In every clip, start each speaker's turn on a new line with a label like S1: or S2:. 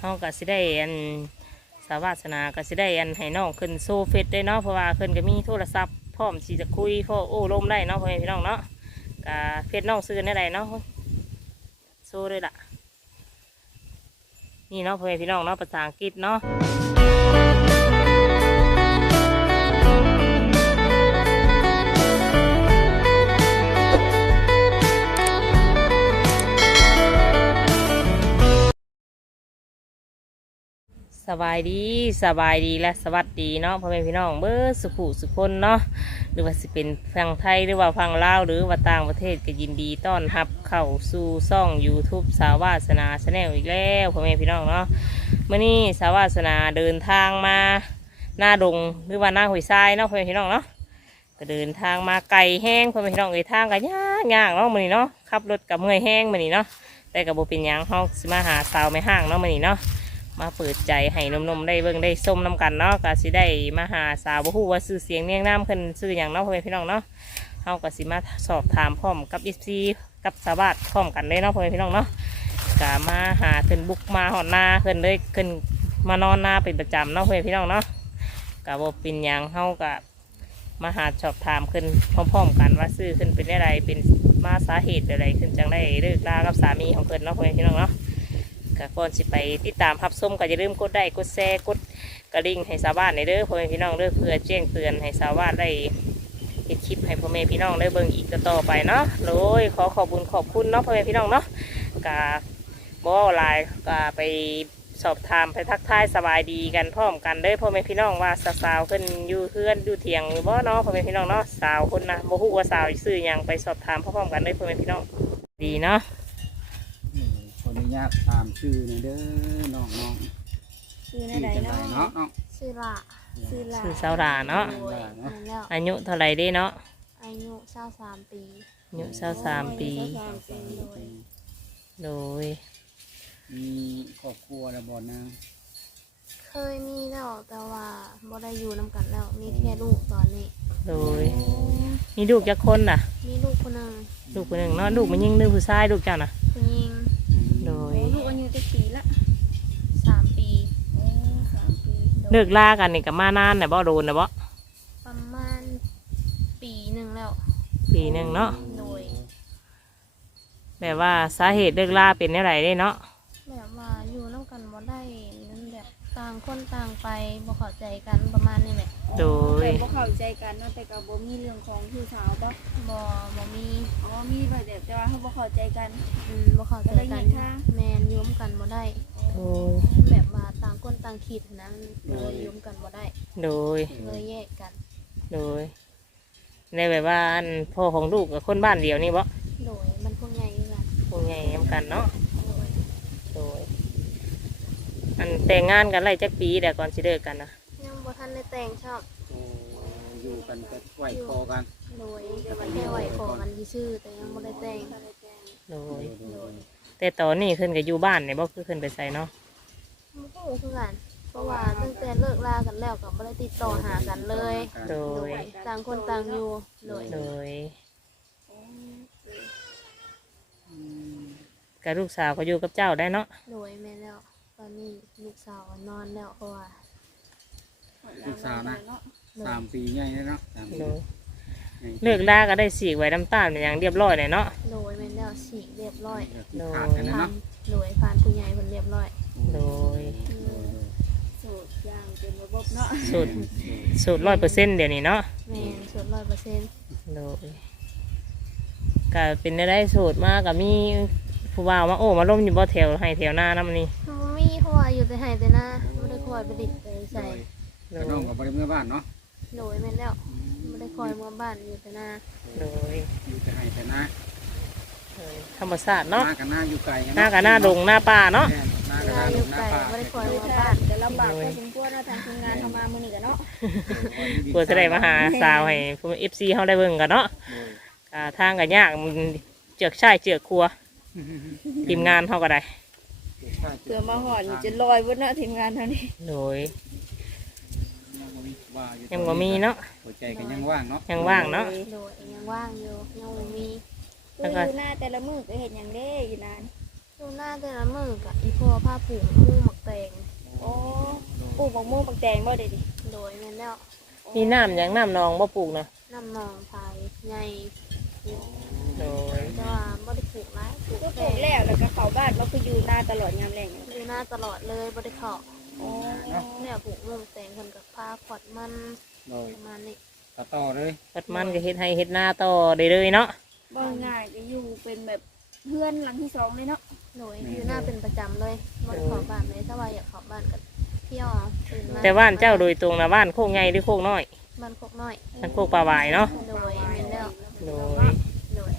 S1: เฮาก็สิได้อันสาวาสนาก็สิได้อันให้น้องขึ้นโซเฟซได้เนาะเพราะว่าขึ้นก็มีโทรศัพท์พร้อมที่จะคุยพ่อโอ้ลมได้เนาะพ่อแม่พี่น้องเนาะก็เฟซน้องซื้อได้เนาะโซเลยล่ะนี่เนาะพ่อแม่พี่น้องเนาะภาษาอังกฤษเนาะสบายดีและสวัสดีเนาะพ่อแม่พี่น้องเบอร์สุขุสุคนเนาะหรือว่าสิเป็นฝั่งไทยหรือว่าฝั่งลาวหรือว่าต่างประเทศก็ยินดีต้อนรับเข้าสู่ช่อง YouTube สาวาสนาชาแนลอีกแล้วพ่อแม่พี่น้องเนาะเมื่อนี้สาวาสนาเดินทางมาหน้าดงหรือว่าหน้าห้วยทรายเนาะพ่อแม่พี่น้องเนาะก็เดินทางมาไกลแห้งพ่อแม่พี่น้องเอ้ยทางก็ยากเนาะมื่อนี้เนาะขับรถกับเมื่อยแห้งมื่อนี้เนาะแต่กับโบเป็นหยังเฮาสิมาหาสาวไม่ห่างเนาะมื่อนี้เนาะมาเปิดใจให้นมได้เบิ่งได้ส้มน้ำกันเนาะก็สิได้มาหาสาวบ่ฮู้ว่าชื่อเสียงเรียงนามขึ้นชื่ออย่างเนาะพ่อแม่พี่น้องเนาะเฮาก็สิมาสอบถามพร้อมกับFCกับสาวบ้านพร้อมกันเลยเนาะพ่อแม่พี่น้องเนาะก็มาหาขึ้นบุกมาหอดนาขึ้นเลยขึ้นมานอนนาเป็นประจำเนาะพ่อแม่พี่น้องเนาะก็บ่เป็นหยังเฮาก็มาหาสอบถามขึ้นพร้อมๆกันว่าชื่อขึ้นเป็นอะไรเป็นมาสาเหตุอะไรขึ้นจังได้เลิกลากับสามีของขึ้นเนาะพ่อแม่พี่น้องเนาะก่อนสิไปติดตามรับชมก็อย่าลืมกดไลค์กดแชร์กดกระดิ่งให้ชาวบ้านในเด้อพ่อแม่พี่น้องเด้อเพื่อแจ้งเตือนให้ชาวบ้านได้เห็นคลิปให้พ่อแม่พี่น้องได้เบิ่งอีกต่อไปเนาะโดยขอบุญขอบคุณเนาะพ่อแม่พี่น้องเนาะกะบ่ไลน์กะไปสอบถามไปทักทายสบายดีกันพร้อมกันเด้อพ่อแม่พี่น้องว่าสาวขึ้นอยู่เพื่อนอยู่เถียงหรือบ่เนาะพ่อแม่พี่น้องเนาะสาวคนนะบ่ฮู้ว่าสาวซื้อหยังไปสอบถามพร้อมกันเด้อพ่อแม่พี่น้องดีเนาะ
S2: ขออนุญาตตามชื่อหน่อยเด้อน้อง
S3: ชื่ออะไรเนาะ
S2: น้อง
S3: ชื่อละ
S1: ชื่อสาวราเนาะอายุเท่าไรได้เนาะ
S3: อายุ23 ปี
S1: อายุ23 ปีโดย
S2: มีครอบครัวแล้วบ่นะ
S3: เคยมีแล้วแต่ว่าบ่ได้อยู่นำกันแล้วมีแค่ลูกตอนนี้
S1: โดยมีลูกจักคนน่ะ
S3: มีลูกคนนึง
S1: เนาะลูกมันยิ่งนึกผู้ชายลูกเจ้าน่ะ
S3: ผู้หญิง
S1: โดย
S3: ลูกอายุจักปีละ3 ปี3 ปี
S1: เลิกลากันนี่ก็มานานน่ะบ่โดนน่ะบ่
S3: ประมาณปีนึงแล้ว
S1: ปีนึงเนาะ
S3: โดย
S1: แบบว่าสาเหตุเลิกลาเป็นอะไรได้เนาะ
S3: แบบว่าอยู่นำกันบ่ได้นั่นแบบต่างคนต่างไปบ่เข้าใจกันประมาณนี้แหละ
S1: โดย
S3: บ่เข้าใจกันเนาะแต่ก็บ่มีเรื่องของชู้สาวบ่มีมีแบบแต่ว่าเฮาบ่เข้าใจกันบ่เข้าใจกันแม่นอยู่กันบ่ได้แบบว่าต่างคนต่างคิดนั้นเลยอยู่กันบ่ได้
S1: โดย
S3: เลยแยกกัน
S1: โดยในแบบว่าอันพ่อของลูกกับคนบ้านเดียวนี่บ่
S3: โดยมันพวกใหญ่กัน
S1: พวกใหญ่นำกันเนาะโดยอันแต่งงานกันไรจักปีแต่ก่อนสิเลิกกันนะ
S3: ยังบ่ทันได้แต่งชอบ
S2: อยู่กันก็ไหวคอกัน
S3: โดยแค่ไหวคอกันชื่อแต่ยังบ่ได้แต่ง
S1: โดยแต่ตอนนี้ขึ้นกับอยู่บ้านเนี่ยบ่คือขึ้นไปใส่เนาะ
S3: บ่ฮู้คือกันเพราะว่าตั้งแต่เลิกลากันแล้วก็บ่ได้ติดต่อหากันเลย
S1: โดย
S3: ต่างคนต่างอยู่
S1: โดยกับลูกสาวก็อยู่กับเจ้าได้เนาะ
S3: โดยแม่แล้วตอนนี้ลูกสาวนอนแล้วเพราะว่า
S2: ลูกสาวนะ3 ปีใหญ่แล้วเนาะ
S1: เลิกลาก็ได้สีกไว้น้ำตาลอย่างเรียบร้อยเลยเนาะ
S3: โดยแม่แล้วสีเรียบร้อย
S1: โดย
S3: โดยผ่านผู้ใหญ่คนเรียบร้อย
S1: โดย
S3: สูตรอย่างเป็นระบบเนาะ
S1: สูตร100%เดี๋ยวนี้เนาะ
S3: แม่สูตร100%
S1: โดยก็เป็นได้สูตรมากกับมีผู้บ่าวมาโอ้มาล้มอยู่บ่แถวให้แถวหน้าน้ำนี่
S3: มีเพราะว่าอยู่แต่ให้แต่หน้าไม่ได้คอยไปดิบไปใส่
S2: น้องกับบริเวณบ้านเนาะ
S3: โดยแม่แล้วไม่ได้คอยเมื่อบ้านอยู่แต่หน้า
S1: โดย
S2: อยู่แต่ให้แต่หน้า
S1: ธรรมชาติเนาะ
S2: หน้ากับหน้าอยู่ไกล
S1: หน้ากับหน้าดงหน้าป่าเนาะ
S3: หน้าอยู่ไกลไม่ได้คอยเมื่อบ้านแต่ลำบากพอสมควรนะทางทีมงานทำมามือหนึ่งกันเนาะ
S1: เพื่อจะได้มาหาสาวให้พวกFCเขาได้เบิ่งกันเนาะทางกันยากเจือกใช่เจือกครัวทีมงานเขาก็ได้
S3: เผื่อมาหอดจะลอยบนหน้าทีมงานเท่านี้
S1: โดยยังบ่มีเนาะ
S2: หัวใจก็ยังว่างเนาะ
S1: ยังว่างเนาะ
S3: โดยยังว่างอยู่ยังบ่มีอยู่หน้าแต่ละมือก็เห็นอย่างเด้อยู่นานอยู่หน้าแต่ละมือกับอีพ่อผ้าผูกมู่หมักแตงกบักม่วงบักแดงบ่ได้ดิ
S4: โดยแม่นแล้ว
S1: มีน้ำหยังน้ำนองบ่ปลูกนะ
S4: น้ำหนองภายใหญ่อยู่
S1: โดย
S4: แต่ว่าบ่ได้ปลูกหลายปลูก
S3: ก็ป
S4: แค่
S3: ลูกแล้วแล้วก็เข้าบ้านบ่คืออยู่หน้าตลอดยามแลงเนี่ย
S4: อยู่หน้าตลอดเลยบ่ได้เข้า
S3: อ๋อ
S4: เนี่ยปลูกม่วงแตงเพิ่นกับผ้าขวัดมัน
S2: โดย
S4: ประมาณนี้
S2: ตัดต่อเลย
S1: ปัดมันก็เฮ็ดให้เฮ็ดหน้าต่อได้เลยเนาะ
S3: บ่ง่ายก็อยู่เป็นแบบเพื่อนหลังที่สองเลยเนาะ
S4: โดยอยู่หน้าเป็นประจำเลยบ่ได้เข้าบ้านเลยถ้าว่าอยากเข้าบ้านก็เที่ยวเอาตื่นมา
S1: แต่บ้านเจ้าโดยตรงนะบ้านโคกใหญ่หรือโคกน้อย
S4: บ้านโคกน้อย
S1: บ้านโคกป่าหวายเนาะ
S4: โดยแม่นแล้ว
S1: โดย
S4: โดย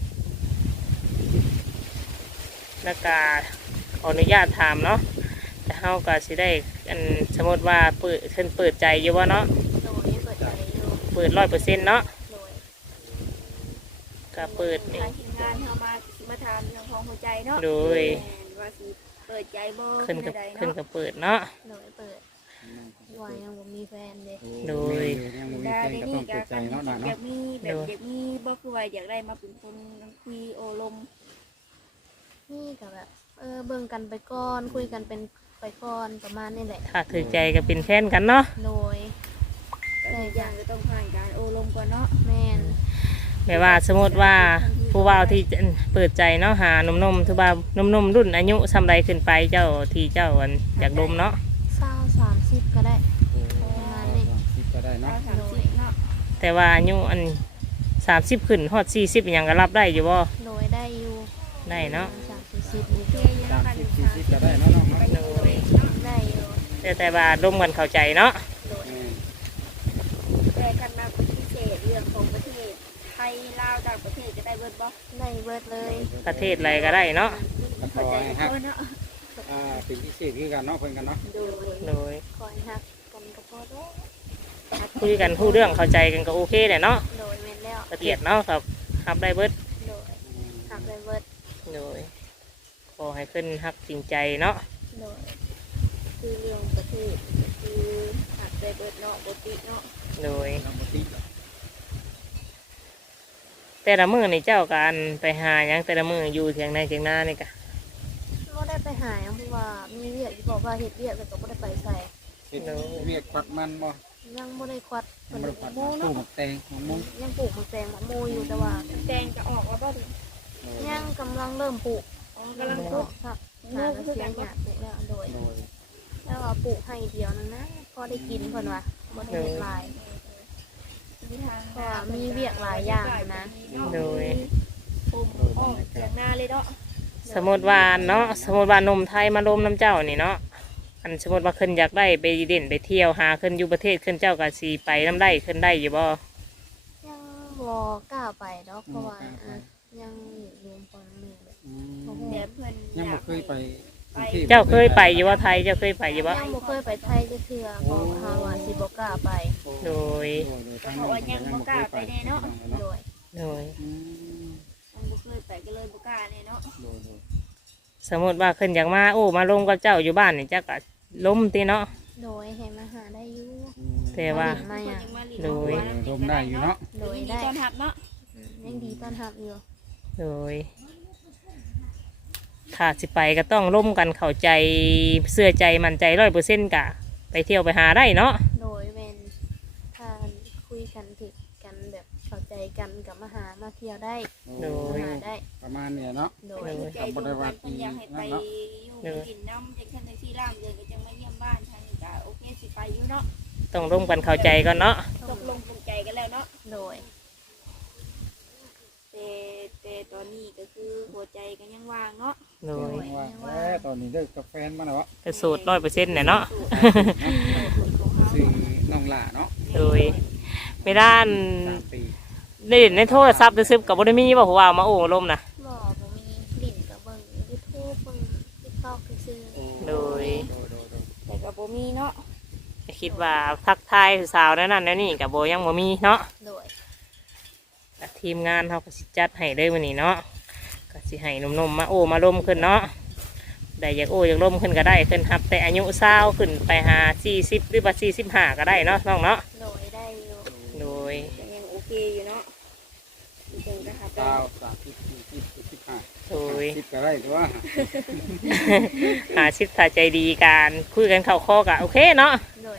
S1: แล้วก็ขออนุญาตถามเนาะแต่เฮาก็สิได้อันสมมติว่าเปิดใจอยู่ว่าเนาะ
S4: โดยเปิดใจอยู่
S1: เปิด100%เนาะ
S4: โดย
S1: ก็เปิดนี่
S3: ทางทีมงานเฮามาถามเรื่องของหัวใจเนาะ
S1: โดย
S3: แม่นว่าสิเปิดใจบ่
S1: ขึ้นกับ
S3: ใดๆ
S1: ขึ้น
S3: เนาะ
S1: กับเปิดเนาะ
S4: โดยเปิดว่ายังบ่มีแฟนเลย
S1: โดย
S2: ยังบ่มี
S3: ได้
S2: แฟน
S3: ได้
S2: ก็
S3: นี่
S2: ต้อง
S3: ก็
S2: เปิดใจเนาะน่ะ
S3: อ
S2: เนาะ
S3: ยากมีแบบอยากมีบ่คือว่าอยากได้มาเป็นคนคุยโอลม
S4: นี่ก็แบบเบิ่งกันไปก่อนคุยกันเป็นไปก่อนประมาณนี้แหละ
S1: ถ้าถือใจก็เป็นแฟนกันเนาะ
S4: โดย
S3: แต่อย่างก็ต้องผ่านการโอลมก่อนเนาะ
S4: แม่น
S1: แบบว่าสมมติว่าผู้บ่าวที่เปิดใจเนาะหาหนุ่มๆทุบ่าวหนุ่มๆรุ่นอายุสำไรขึ้นไปเจ้าที่เจ้าอันอยากดมเนาะ
S4: 20-30ก็ได้
S2: ประมาณนี้คิดก็ได้เนาะ
S3: 30เนาะ
S1: แต่ว่าอายุอัน30ขึ้นฮอด40อย่างก็รับได้อยู่บ่
S4: โดยได้อยู่
S1: ได้เนาะ
S4: 30-40นี่
S3: เที่ยยังกัน
S2: 30-40ก็ได้เนาะเนาะ
S3: ไปอยู่ตัวเองเนาะ
S4: ได้อยู่
S1: แต่ว่าร่วมกันเข้าใจเนาะ
S4: โดย
S3: แต่กันมาพิเศษเรื่องของประเทศไทยลาวต่างประเทศจะได้เบิดบ่
S4: ได้เบิดเลย
S1: ประเทศอะไรก็ได้เนาะ
S3: เข้าใจกันเนาะ
S2: เป็นพิเศษคือกันเนาะเพิ่นกันเนาะ
S3: โดย
S1: โดย
S4: คอยหักกันก็พอได้
S1: คุยกันผู้เรื่องเข้าใจกันก็โอเคแหละเนาะ
S4: โดยแม่นแล้ว
S1: ประเทศเนาะครับรับได้เบิด
S4: โดยหักได้เบิด
S1: โดยขอให้ขึ้นฮักจริงใจเนาะ
S4: โดย
S3: คือเรื่องประเทศคือหักได้เบิดเนาะบ่ติเนาะ
S1: โดย
S2: เราบ่ติด
S1: แต่ละมือในเจ้าการไปหาหยังแต่ละมืออยู่เถียงในเถียงหน้านี่กะ
S4: บ่ได้ไปหาหยังเพราะว่ามีเวียกที่บอกว่าเฮ็ดเวียกแต่ก็บ่ได้ไปใส่
S2: เฮ็ดเวียกควัดมันบ่
S4: ยังบ่ได้ควัด
S2: มัน
S4: เพิ่น
S2: บ่ได้ควัด
S4: โม
S2: ตู้
S4: เนาะ
S2: หมักแตงหมักมุ้ง
S4: ยังปลูกมะแตงมะมูอยู่แต่ว่า
S3: แตงจะออกแล้วบ่ดิ
S4: ยังกำลังเริ่มปลูก
S3: อ๋อกำลัง
S4: ป
S3: ปลู
S4: ลู
S3: ก
S4: กครับหาเสียงหยาดปลูกแล้วโดย
S2: โดย
S4: แล้วว่าปลูกให้เดียวนึงนะพอได้กินเพิ่นว่าบ่ได้เฮ็ดหลาย
S3: มีทาง
S4: เพราะว่ามีเวียกหลายอย่างนะ
S1: โดย
S3: ปุ่มออกเสียงหน้าเลยเนาะ
S1: สมมติว่าเนาะสมมติว่านมไทยมาลมน้ำเจ้านี่เนาะอันสมมติว่าขึ้นอยากได้ไปเด่นไปเที่ยวหาขึ้นอยู่ประเทศขึ้นเจ้าก็สีไปน้ำได้ขึ้นได้อยู่บ่
S4: ยังบ่กล้าไปดอกเพราะว่ายังอยู่รวมคนหนึงแบบ
S3: เดี๋ยวเพิ่น
S2: ยังบ่เคยไปกรุงทพ
S1: เจ้าเคยไปอยู่ว่าไทยเจ้าเคยไปอยู่บ่
S4: ยังบ่เคยไปไทยจักเทื่อเพราะหาว่าสิบ่กล้าไป
S1: โดย
S3: ก็เพราะว่ายังบ่กล้าไปแน่เนาะ
S4: โดย
S1: โดย
S3: ยังบ่เคยไปก็เลยบ่กล้าแน่เนาะ
S1: สมมติว่าขึ้นอยากมาโอ้มาลงกับเจ้าอยู่บ้านนี่เจ้าก็ล้มตีเนาะ
S4: โดยให้มาหาได้อยู่
S1: แต่ว่า
S4: มาหยัง
S1: โดย
S2: ดมได้อยู่เนาะ
S4: โดย
S3: ได้
S4: ได้
S3: ต้อนรับเนาะ
S4: ยังดีต้อนรับอยู่
S1: โดยถ้าสิไปก็ต้องร่วมกันเข้าใจเสื้อใจมั่นใจ100%กะไปเที่ยวไปหาได้เนาะ
S4: โดยแม่นถ้าคุยกันถึกกันแบบเข้าใจกันกับมาหามาเที่ยวได้
S1: โด
S4: มาย หาได้
S2: ประมาณนี้เนาะ
S4: โด
S3: โด
S4: ย
S3: ยใจตรงกันเพิ่นอยากให้ไปอยู่กินน้ำจังซั่นจังซี่ล่ามเดือนก็จังมาเยี่ยมบ้านทางนี้ก็โอเคสิไปอยู่เนาะ
S1: ต้องร่วมกันเข้าใจก่อนเนาะ
S3: ตกลงปลงใจกันแล้วเนาะ
S4: โดย
S3: แต่ตอนนี้ก็คือหัวใจก็ยังว่างเนาะ
S1: โดย
S2: ว่าตอนนี้เลิกกับแฟนมาแล้ว
S1: ก็สูตร100%เนี่ยเนาะ
S2: ซึ่งน้องหล่าเนาะ
S1: โดยไม่ด้าน
S2: 3 ปี
S1: ได้เห็นในโทรศัพท์ซึบกับบ่ได้มีบ่หัวามาโอ้ลมนะ
S4: บ่บ่มีลิ่นกับเบิ่ง YouTube เบิ่ง TikTok ซื่อ
S1: โดย
S3: แต่ก็บ่มีเนาะ
S1: คิดว่าทักทายสาวนั่นนั่นนี่กับโบยังบ่มีเนาะ
S4: ๆโดย
S1: ก็ทีมงานเขาก็สิจัดให้เลยวันนี้เนาะก็สิให้หนุ่มๆมาโอ้มาลมขึ้นเนาะได้อยากโอ้อยากลมขึ้นก็ได้ขึ้นครับ แต่อายุ20ขึ้นไปหา40หรือว่า45ก็ได้เนาะน้องเนาะ
S4: โดยได้อยู่
S1: โดย
S3: ก็ยังโอเคอยู่เนาะถึงก็หาไป
S2: 30 40 45
S1: โดย
S2: 10ก็ได้ตัว
S1: หาชิดถ้าใจดีการคุยกันเข้าคอกะโอเคเนาะ
S4: โดย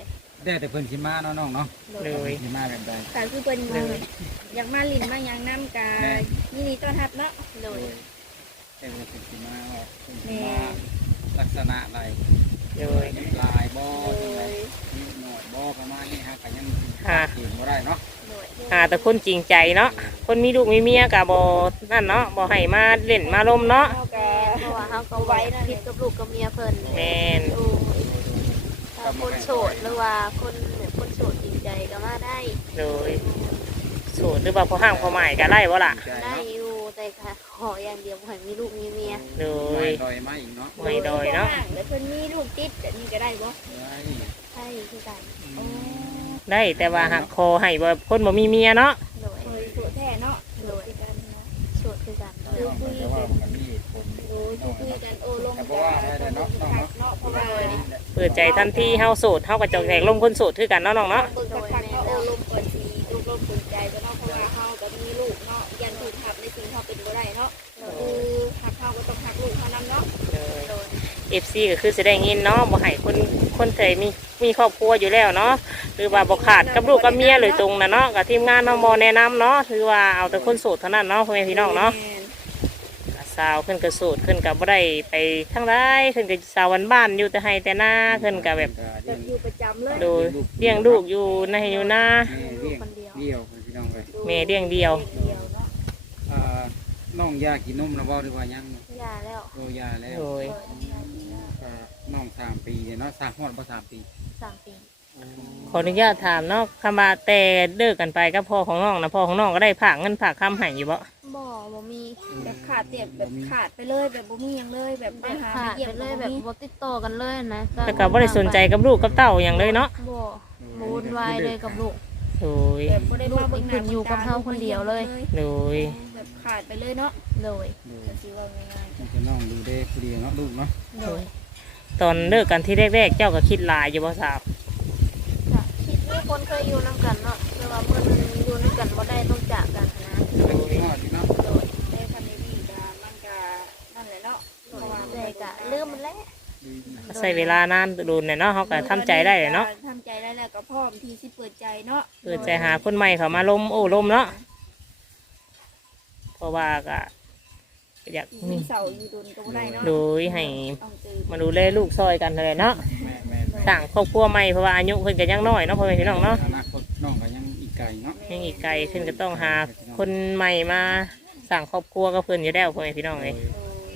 S2: ได้แต่เพิ่นสิมาเนาะน้องเนาะ
S1: เลย
S2: สิมาแบบใด
S3: แต่คือเพิ่นอยากมาลิ้นมาหยังนำกะยินดีต้อนรับเนาะ
S4: โดย
S2: แต่ว่าเพิ่นสิมาว่าเพิ่น
S3: แม่
S2: สิมาลักษณะอะไร
S1: เลย
S2: ลายบ่จังไดนิดหน่อยบ่ประมาณนี้ฮะก็ยังเห็นบ่ได้เนาะ
S4: โดย
S1: หาแต่คนจริงใจเนาะคนมีลูกมีเมียกะบ่นั่นเนาะบ่ให้มาเล่นมาล้มเนาะ
S3: เฮาก็
S4: เพราะว่าเขาก็ไว้คิดกับลูกกับเมียเพิ่น
S1: แม่น
S4: โอ้ยถ้าคนโสดหรือว่าคนแบบคนโสดจริงใจก็มาได้
S1: เลยสูตรหรือว่าพอห้างพอหมายก็ไล่บ่ล่ะ
S2: ใจ
S4: ได้
S2: เนาะ
S4: อยู่แต่ค่ะขออย่างเดียวบ่ให้มีลูกมีเมีย
S1: เล
S2: ไม่
S1: ย
S2: ดอยมาอีกเนาะ
S1: ไม่ดอยเนาะ
S3: แล้วเพิ่นมีลูกติดแบบนี้ก็ได้บ่
S2: ได้
S4: ใช่คือกัน
S1: ได้แต่ว่าหักคอให้บ่คนบ่มีเมียเนาะ
S4: โดย
S3: เคยโสดแท้เนาะโดยกันเนาะ
S4: โสดคือกัน
S2: น้องแต่ว่ามันมีผล
S3: โอ้ยคุยกันโอ้ลมกันเนาะเพราะว่า
S1: เปิดใจทันทีเฮาโสดเฮาก็จะแทกลมคนโสดคือกันเนาะน้องเนาะ
S3: เบิ่งคักๆเนาะโอ้ลมเปิดสีลูกลมเปิดใจเนาะเพราะว่าเฮาก็มีลูกเนาะยันถูกทับในสิ่งเฮาเป็นบ่ได้เนาะคือหักเฮาก็ต้องหักลูกเฮานำเนาะ
S4: โดย
S1: FC ก็คือแสดงยินเนาะบ่ให้คนไทยมีครอบครัวอยู่แล้วเนาะหรือว่าบ่ขาดกับลูกกับเมียเลยตรงนะเนาะกับทีมงานเนาะบ่แนะนำเนาะถือว่าเอาแต่คนโสดเท่านั้นเนาะพ่อแม่พี่น้องเนาะสาวขึ้นก็โสดขึ้นก็บ่ได้ไปทางใดขึ้นก็สาวบ้านๆอยู่แต่ให้แต่หน้าขึ้นก็แบบ
S3: แบบอยู่ประจำเลย
S1: โดยเลี้ยงลูกอยู่ในอยู่หน้า
S2: เลี้ยงเดียวพี่น้องเลย
S1: แม่เลี้ยงเดียว
S3: เดียวเนาะ
S2: น้องยากินนมแล้วบ่หรือว่ายัง
S4: ยาแล้ว
S2: โดยาแล้ว
S1: โดย
S2: น้อง3 ปีเนาะ3ฮอดบ่3 ปี
S4: 3 ปี
S1: ขออนุญาตถามเนาะคำว่าแต่เลิกกันไปกับพ่อของน้องนะพ่อของน้องก็ได้ฝากเงินฝากคำให้อยู่บ่
S4: บ่มี
S3: แบบขาดเตียบแบบขาดไปเลยแบบบ่มีหยังเลยแบบ
S4: แบ
S3: ปัญ
S4: บ
S3: หา
S4: ขาด
S3: เยี่ย
S4: ไป
S3: ม
S4: เล
S3: เลย ย
S4: แบ
S3: แบบ บ
S4: บ่ติดต่อกันเลยนะ
S1: แต่ก็บ่ได้สนใจกับลูกกับเต้าอย่างเลยเนาะ
S4: บ่วุ่นวายเลยกับลูก
S1: โดย
S3: แบบบ่ได้มาเบิ่งหน้า
S4: อยู่กับเฮาคนเดียวเลย
S1: โดย
S3: แบบขาดไปเลยเนาะ
S4: โดย
S3: ก็สิว่าง่าย
S2: มันจะน้องดูได้ผู้เดียวเนาะลูกเนาะ
S4: โดย
S1: ตอนเลิกกันที่แรกๆเจ้าก็คิดหลายอยู่บ่สาว
S4: ก็คิดมีคนเคยอยู่นํกันเนาะแต่ว่าเพิ่นอยู่นํกันบ่ได้ต้องจากกันนะ
S2: เป็นที่ฮอดเนาะ
S4: โดย
S3: ๆแต่คันนี้ดีก็มันก็นั่นแหละเนาะเพราะว่า
S4: แต่ก็ลืมมันแล้ว
S1: ใช้เวลานานโดนเนี่ยเนาะเขาก็ทำใจได้เลยเนาะ
S3: ทำใจได้แล้วก็พร้อมที่สิเปิดใจเนาะ
S1: เปิดใจหาคนใหม่เขามาลมโอ้ลมเนาะเพราะว่าก็อยาก
S3: มีเสาอยู่โดนก็บ่ได้เนาะ
S1: โดยให้
S3: ต้องเจอ
S1: มาดูแลลูกซอยกันเลยเนาะ
S2: แม่
S1: ต่างครอบครัวใหม่เพราะว่าอายุเพิ่นก็ยังน้อยเนาะพ่อแม่พี่น้องเนาะ
S2: อนาคตน้องก็ยังอีกไกลเนาะ
S1: ยังอีกไกลขึ้นก็ต้องหาคนใหม่มาสั่งครอบครัวก็เพิ่นอยู่แล้วพ่อแม่พี่น้องเลย
S3: โอ้ย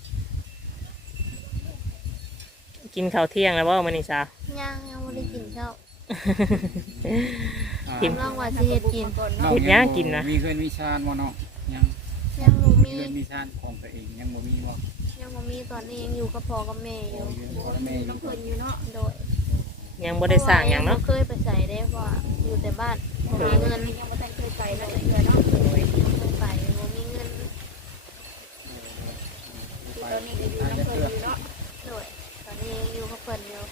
S1: กินข้าวเที่ยงแล้วบ่มื้อนี้สาว
S4: ยังบ่ได้กินข้าว
S1: กิน
S4: กำลังว่าสิเฮ็ดกิน
S3: ก่อน
S2: น้อ
S3: เนาะ
S1: เฮ็ดหยังกินนะ
S2: มีเพื่อนมีชาญบ่เนาะยัง
S4: ยังบ่
S2: มี
S4: มี
S2: เพื่อนมีชาญของตัวเองยังบ่มีบ่
S4: ยังบ่มีตอนนี้ยังอยู่กับพ่อกับแม่อยู่
S2: พ่อแม่อยู่
S3: น้ำเพิ่นอยู่เนาะ
S4: โดย
S1: ยังบ่ได้สร้างหยังเนาะ
S4: เคยไปใส่ได้เพราะว่าอยู่แต่บ้านบ่มีเงิน
S3: ยังบ่ทันเคยไปเนาะเทื่อเนาะ
S4: ไปบ่มีเงิน
S3: คือตอนนี้ก็อยู่น้ำเพิ่นอยู่เนาะ
S4: โดยตอนนี้ยังอยู่กับเพิ่นอยู่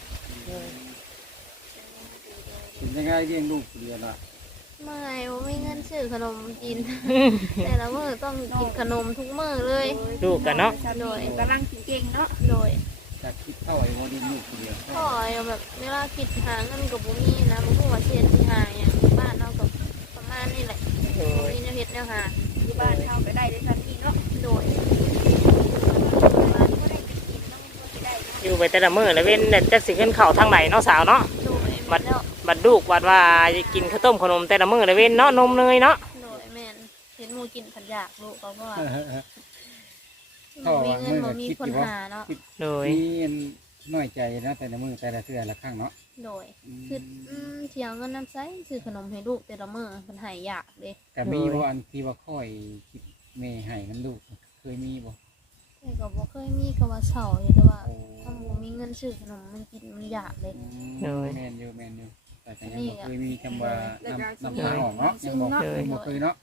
S2: เป็นยังไงเลี้ยงลูกผู้เดียวล่ะ
S4: ไม่บ่มีเงินซื้อขนมกิน แต่ละมื้อต้องกินขนมทุกมื้อเลย
S1: ลูกกันเนาะ
S3: โดยกำลังกินเก่งเนาะ
S4: โดย
S2: จากคิดเท่าไอ้บ่เลี้ยงลูกผู้เดียว
S4: พ่อเอาแบบเวลาคิดหาเงินก็บ่มีนะบ่ฮู้ว่าสิเฮ็ดสิหาหยังบ้านเฮาก็ประมาณนี้แหละ
S1: โดย
S4: มีแนวเฮ็ดแนวหา
S3: อยู่บ้านเฮาก็ได้ทันทีเนาะ
S4: โดย
S3: บ้านก็ได้กินเนาะก็ได้
S1: อยู่ไปแต่ละมื้อแล้วเว้นแต่จักสิขึ้นเข้าทางไหนเนาะสาวเนาะ
S4: โดยแม่นแล้ว
S1: บัดลูกบัดว่ากินข้าวต้มขนมแต่ละมื้อแล้วเว้นเนาะนมเนยเนาะ
S4: โดยแม่นเห็นหมู่กินผัดยากลูกเขาก็ว่า
S2: พ่อ
S4: มี
S2: ว่า
S4: เงิน
S2: มื้อ
S4: บ่
S2: ก็
S4: มี
S2: คิด
S4: ค
S2: อน ยู่ว่า
S4: หาเนาะ
S1: โดย
S2: มีน้อยใจนะแต่ละมื้อแต่ละเทื่อละครั้งเนาะ
S4: โดยคือเที่ยวเงินน้ำใสซื้อขนมให้ลูกแต่ละมื้อเพิ่นให้ยากเด้
S2: แต่มีบ่อันที่ว่าค่อยคิดแม่ให้นํลูกเคยมีบ่
S4: แต่ก็บ่เคยมีก็ว่าเศร้าอยู่แต่ว่า
S2: โอ้
S4: ถ้าบ่มีเงินซื้อขนมมันกินมันยากเลย
S2: แม่นอยู่แต่ก็ยังบ่เคยมีคำว่านำทางออกเนาะยังบ่เคยเนาะ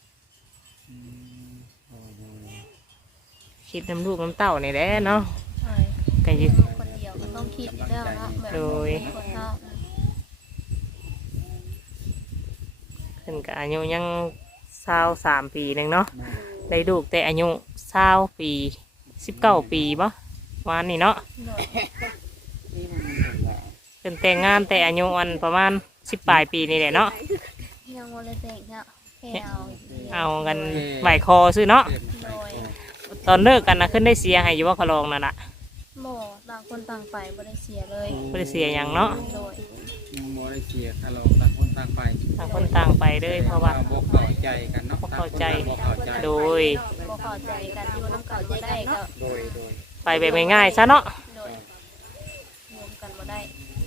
S1: คิดน้ำลูกน้ำเต้านี่แหละเนาะ
S4: ใช่
S1: ก็อยึด
S4: คนเดียวก็ต้องคิดอยู่แล้วเนาะแบบ
S1: โดย
S4: คนเฮา
S1: ขึ้นกับอายุยัง23 ปีหนึงเนาะได้ลูกแต่อายุ20 ปี19 ปีบ่วานนี่เนาะ
S4: โดย
S2: นี่มัน
S1: ขึ้นแต่งงานแต่อายุอันประมาณ10 ปลายปีนี่แหละเนาะ
S4: ยังบ่ได้แต่งเนาะแค่เอา
S1: เอากันไหวคอซื้อเนาะ
S2: เต็มไปก่อน
S1: ตอนเลิกกันนะขึ้นได้เสียให้อยู่ว่าเขาลองนั่นแหละ
S4: บ่ต่างคนต่างไปบ่ได้เสียเลย
S1: ไม่ได้เสียอย่างเนาะ
S4: โดย
S2: ยังบ่ได้เสียถ้าเราต่างคนต่างไป
S1: ต่างคนต่างไปเลยเพราะว่า
S2: บ่เข้าใจกันเนาะ
S1: บ่เข้าใจ
S2: บ่เข้าใจ
S1: โดย
S4: บ่เข้าใจกันอยู่นำกันบ่ได้ก็
S2: โดย
S1: ไปแบบง่ายๆซะเนาะ
S4: โดยรวมกันบ่ได้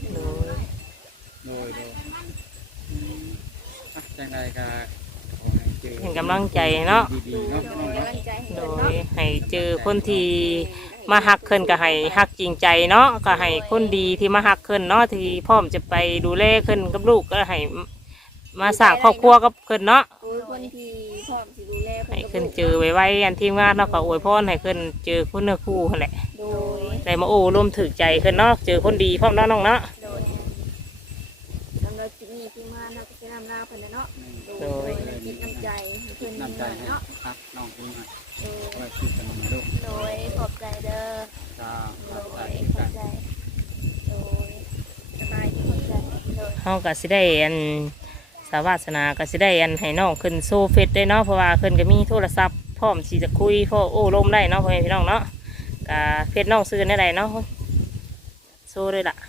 S2: จังใดก็ขอให้เจอ
S1: เป็นกำลังใจเนาะ
S2: ดีๆเนาะ
S3: โดยกำลังใจให้
S1: โด
S3: เพิ่น
S1: ย
S3: เนาะ
S1: ให้เจอคนที่มาฮักเคินก็ให้ฮักจริงใจเนาะก็ให้คนดีที่มาฮักเคินเนาะที่พร้อมจะไปดูแลเคินกับลูกก็ให้มาสร้างครอบครัวกับเคินเนาะ
S3: โอ้ยคนที่พร้อมสิดูแลเพิ่
S1: ให้
S3: นก็
S1: เคินเจอไว้อันทีมงานเนาะก็อวยพรให้เคินเจอคนเนื้อคู่นั่นแหละ
S3: โดย
S1: ได้มาโอ้ร่วมถือใจเคินเนาะเจอคนดีพร้อมเนาะน้องเนาะ
S3: โดยสำหรับคลิปนี้ที่มาเนาะก็สินำลาเพิ่นน่ะเนาะโดยคิดน้ำใจให้เพิ่น
S2: น้ำใจให้
S3: เนาะ
S2: ครับน้องคุณอ่ะ
S3: โดย
S2: ไว้คุยกันใหม่ลูก
S4: โดยขอบใจเด้อ
S2: จ้า
S4: โด
S2: ใจ
S4: ยข
S2: กั
S4: อน บใจ
S3: โดยสบายดี
S4: ขอบใจโดย
S1: เฮาก็สิได้อันสาวาสนาก็สิได้อันให้น้องขึ้นโซเฟซได้เนาะเพราะว่าขึ้นก็มีโทรศัพท์พร้อมที่จะคุยพ่อโอ้ลมได้เนาะพ่อแม่พี่น้องเนาะก็เฟซน้องซื้อได้ไรเนาะโซเลยล่ะ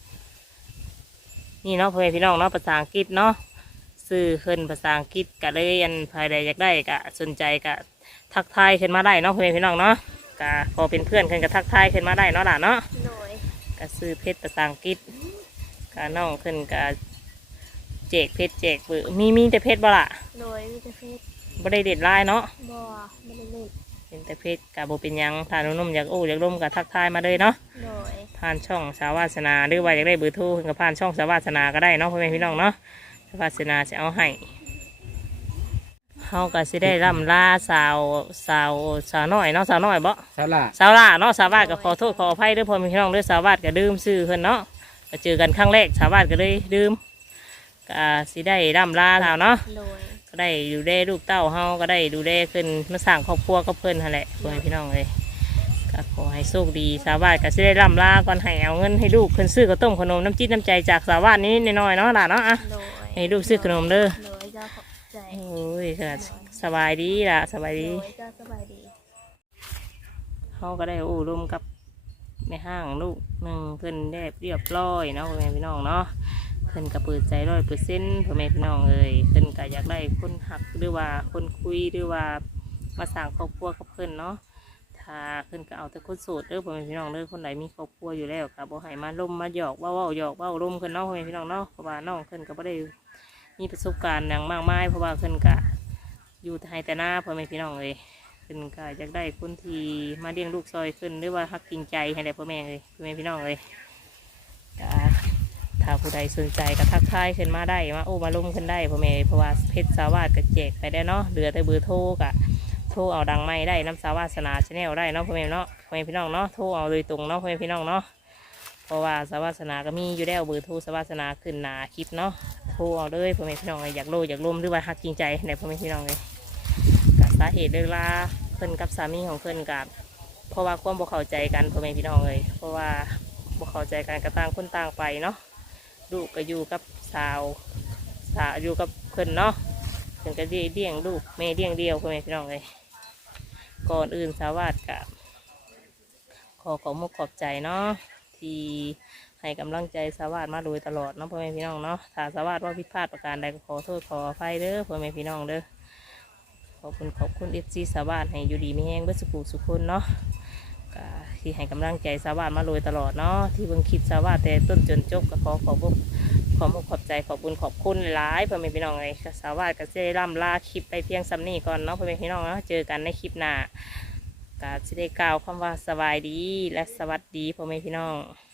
S1: นี่เนาะพ่อแม่พี่น้องเนาะภาษาอังกฤษเนาะซื้อขึ้นภาษาอังกฤษก็เลยอันภายใดอยากได้ก็สนใจก็ทักทายขึ้นมาได้เนาะพ่อแม่พี่น้องเนาะก็พอเป็นเพื่อนขึ้นก็ทักทายขึ้นมาได้เนาะล่ะเนาะ
S4: โดย
S1: ก็ซื้อเพชรภาษาอังกฤษก็น้องขึ้นก็แจกเพชรแจกเบอร์มีแต่เพชรบ่ล่ะ
S4: โดยมีแต่เฟซ
S1: บ่ได้เด็ดลายเนาะ
S4: บ่ไม่ได้เล่น
S1: เป็นแต่เพชรกับโบเป็นหยังถ้าหนุ่มๆอยากโอ้อยากร่มกับทักทายมาเลยเนาะ
S4: โดย
S1: ผ่านช่องสาวาสนาหรือว่าอยากได้เบอร์โทรเพิ่นก็ผ่านช่องสาวาสนาก็ได้เนาะพ่อแม่พี่น้องเนาะสาวาสนาจะเอาให้เฮาก็สิได้ร่ำลาสาวน้อยเนาะสาวน้อยบ่
S2: สาระ
S1: สาวล่าเนาะสาวาสก็ขอโทษขออภัยเด้วยพ่อแม่พี่น้องเด้วยสาวาสก็ดื่มซื้อเพิ่นเนาะก็เจอกันครั้งแรกสาวาสก็เลยดื่มก็สิได้ร่ำลาแล้วเนาะ
S4: โดย
S1: ก็ได้ดูแลลูกเต้าเฮาก็ได้ดูแลขึ้นมาสร้างครอบครัวกับเพิ่นหั่นแหละพ่อแม่พี่น้องเลยก็ขอให้โชคดีสาวาสก็สิได้ร่ำลาก่อนให้เอาเงินให้ลูกขึ้นซื้อข้าวต้มขนมน้ำจิตน้ำใจจากสาวาสนี้น้อยๆเนาะล่ะเนาะอ่ะ
S4: โดย
S1: ให้ลูกซื้อขนมเด้อ
S4: โดยเจ้าขอบใจ
S1: โอ้ยก็สบายดีล่ะสบาย
S4: โด
S1: ดี
S4: ยเจ้าสบายดี
S1: เฮาก็ได้อู้ร่วมกับในห้างลูกหนึ่งเพิ่นได้เรียบร้อยเนาะพ่อแม่พี่น้องเนาะเพิ่นก็เปิดใจ100%พ่อแม่พี่น้องเอ้ยเพิ่นก็อยากได้คนหักหรือว่าคนคุยหรือว่ามาสร้างครอบครัวกับเพิ่นเนาะถ้าเพิ่นก็เอาแต่คนโสดเด้อพ่อแม่พี่น้องเด้อคนไหนมีครอบครัวอยู่แล้วก็บ่ให้มาล้มมาหยอกเว้าหยอกเว้าล้มเพิ่นเนาะพ่อแม่พี่น้องเนาะเพราะว่าน้องเพิ่นก็บ่ได้มีประสบการณ์อย่างมากมายเพราะว่าเพิ่นก็อยู่แต่ให้แต่หน้าพ่อแม่พี่น้องเอ้ย ขึ้นก็อยากได้คนที่มาเลี้ยงลูกซอยขึ้นหรือว่าฮักจริงใจให้ได้พ่อแม่เลยพ่อแม่พี่น้องเลยก็ถ้าผู้ใดสนใจก็ทักทายขึ้นมาได้มาโอ้มาลุ่มขึ้นได้พ่อแม่เพราะว่าเพชรสาวาสก็แจกไปได้เนาะเหลือแต่เบอร์โทรก็โทรเอาดังไม่ได้น้ำสาวาสนาชาแนลได้เนาะพ่อแม่เนาะพ่อแม่พี่น้องเนาะโทรเอาโดยตรงเนาะพ่อแม่พี่น้องเนาะเพราะว่าสาวาสนาก็มีอยู่แล้วเบอร์โทรสาวาสนาขึ้นหนาคลิปเนาะโทรเอาเลยพ่อแม่พี่น้องเลยอยากโลอยากลุ่มหรือว่าฮักจริงใจให้ได้พ่อแม่พี่น้องเลยก็สาเหตุเลิกลา เพิ่นกับสามีของเพิ่นกับเพราะว่าความบ่เข้าใจกันพ่อแม่พี่น้องเลยเพราะว่าบ่เข้าใจกันก็ต่างคนต่างไปเนาะลูกก็อยู่กับสาวอยู่กับเพิ่นเนาะเพิ่นก็เลี้ยงลูกแม่เลี้ยงเดียวพ่อแม่พี่น้องเลยก่อนอื่นสาวาสกับขอมุกขอบใจเนาะที่ให้กำลังใจสาวาสมาโดยตลอดเนาะพ่อแม่พี่น้องเนาะถ้าสาวาสว่าผิดพลาดประการใดก็ขอโทษขออภัยเด้อพ่อแม่พี่น้องเด้อ ขอบคุณFC สาวาสให้อยู่ดีไม่แห้งเบิดสุขุสุขคนเนาะก็ที่ให้กำลังใจสาวาสมาโดยตลอดเนาะที่เบิ่งคลิปสาวาสแต่ต้นจนจบก็ขอบใจขอบคุณหลายพ่อแม่พี่น้องเลยสาวาสก็จะได้ร่ำลาคลิปไปเพียงซ้ำนี้ก่อนเนาะพ่อแม่พี่น้องเนาะเจอกันในคลิปหน้าก็จะได้กล่าวคำว่าสบายดีและสวัสดีพ่อแม่พี่น้อง